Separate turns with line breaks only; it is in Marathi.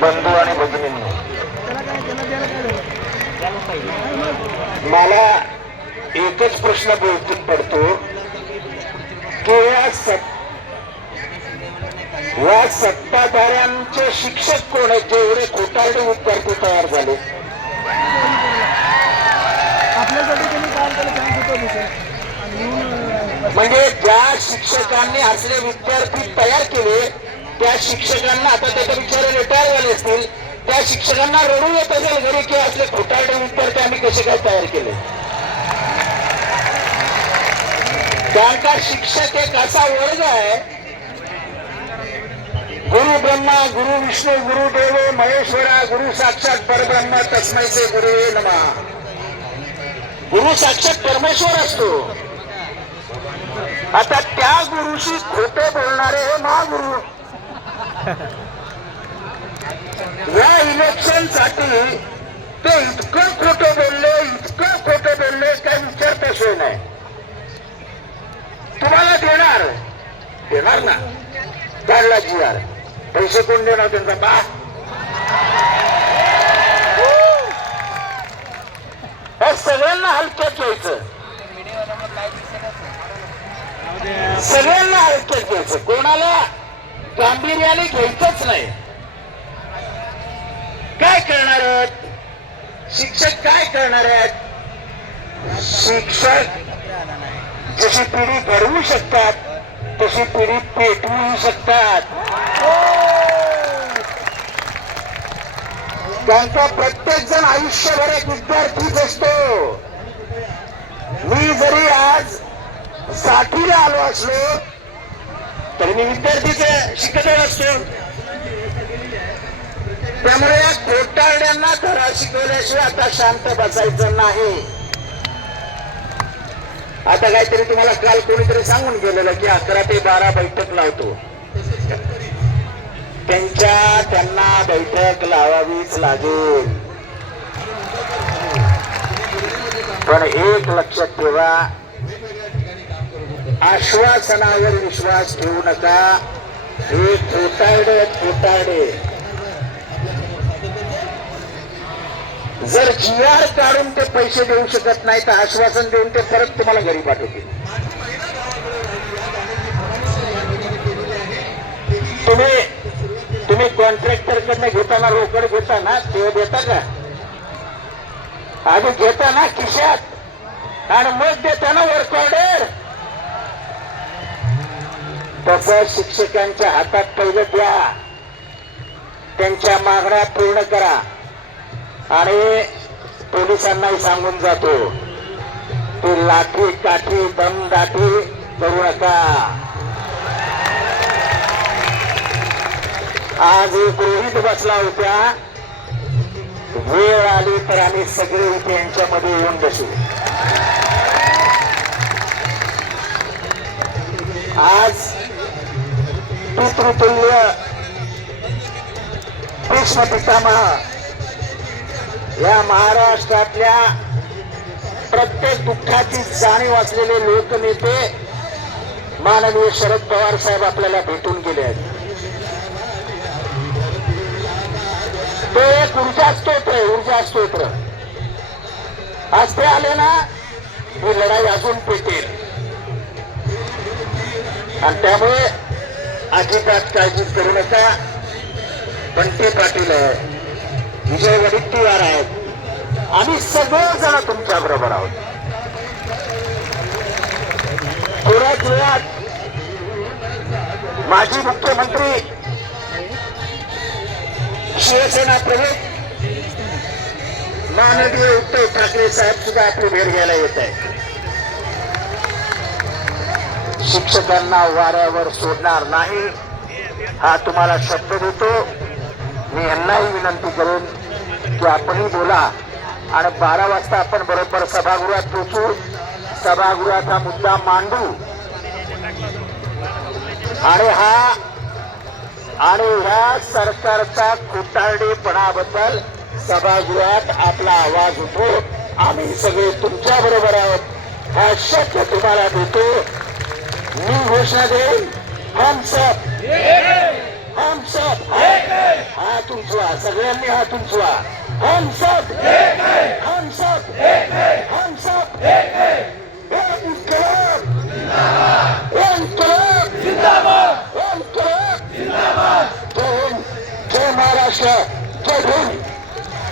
बंधू आणि भगिनींनो मला एकच प्रश्न बोलतून पडतो. की या सत या सत्ताधाऱ्यांचे शिक्षक कोण आहेत? जेवढे खोटारडे विद्यार्थी तयार झाले. म्हणजे ज्या शिक्षकांनी असले विद्यार्थी तयार केले त्या शिक्षकांना आता त्याच्या बिचारे रिटायर झाले असतील. त्या शिक्षकांना रडू येत असेल घरी की असले खोटारडे विद्यार्थी आम्ही कसे काय तयार केले? कारण का शिक्षक एक असा वर्ग आहे. गुरु ब्रह्मा गुरु विष्णू गुरु देव महेश्वरा गुरु साक्षात परब्रह्म तस्मै से गुरु नमा. गुरु साक्षात परमेश्वर असतो. आता त्या गुरुशी खोटे बोलणारे हे महागुरु. या इलेक्शनसाठी ते इतकं खोटं बोलले इतकं खोटं बोलले काय विचारता सोय नाही. तुम्हाला देणार देणार ना. काढला जी आर पैसे कोण देणार त्यांचा बा? सगळ्यांना हलक्यात घ्यायचं. सगळ्यांना हलक्यात घ्यायचं. कोणाला? गांभीर्याने घ्यायचंच नाही. काय करणार आहेत? शिक्षक काय करणार आहेत? शिक्षक जशी पिढी घडवू शकतात तशी पिढी पेटवू शकतात. त्यांचा प्रत्येक जण आयुष्यभर एक विद्यार्थीच असतो मी जरी आज साठीला आलो असलो तरी मी विद्यार्थीच शिकत असतो. त्यामुळे या खोटारड्यांना धडा शिकवल्याशिवाय आता शांत बसायचं नाही. आता काहीतरी तुम्हाला काल कोणीतरी सांगून गेलेलं की अकरा ते बारा बैठक लावतो. त्यांच्या त्यांना बैठक लावावीच लागेल. पण एक लक्षात ठेवा आश्वासनावर विश्वास ठेवू नका. हे खोटारडे खोटारडे. जर जी आर काढून ते पैसे देऊ शकत नाही तर आश्वासन देऊन ते परत तुम्हाला घरी पाठवतील. तुम्ही तुम्ही कॉन्ट्रॅक्टर कडनं घेताना रोकड घेताना ते देता का? आधी घेताना खिशात. आणि मग देताना वर्क ऑर्डर तस शिक्षकांच्या हातात पहिलं द्या. त्यांच्या मागण्या पूर्ण करा. आणि पोलिसांनाही सांगून जातो ते लाठी काठी दम दाठी करू नका. आज एक रोहित बसला होत्या. वेळ आली तर आम्ही सगळे इथे यांच्यामध्ये येऊन बसू. आज पितृतुल्य कृष्ण पितामह या महाराष्ट्रातल्या प्रत्येक दुःखाची जाणीव असलेले लोकनेते माननीय शरद पवार साहेब आपल्याला भेटून गेले आहेत. ते एक ऊर्जा स्तोत्र आहे ऊर्जा स्तोत्र आज ते आले ना ही लढाई अजून पेटेल. आणि त्यामुळे अजिबात काळजी करू नका. बंटी पाटील आहेत विजय वडेट्टीवार आहेत. आम्ही सगळेजण तुमच्या बरोबर आहोत. थोड्याच वेळात माजी मुख्यमंत्री शिवसेना प्रमुख माननीय उद्धव ठाकरे साहेब सुद्धा आपली भेट घ्यायला येत आहे शिक्षकांना वाऱ्यावर सोडणार नाही. हा तुम्हाला शब्द देतो. मी यांनाही विनंती करेन की आपणही बोला. आणि बारा वाजता आपण बरोबर सभागृहात पोचू सभागृहाचा मुद्दा मांडू. आणि हा आणि ह्या सरकारचा खोटारडेपणाबद्दल सभागृहात आपला आवाज उठो आम्ही सगळे तुमच्या बरोबर आहोत. हा शब्द तुम्हाला देतो. मी घोषणा देईन हम सब हम सब हा तू उंचवा सगळ्यांनी हात उंचवा हम सब हम सब हम सब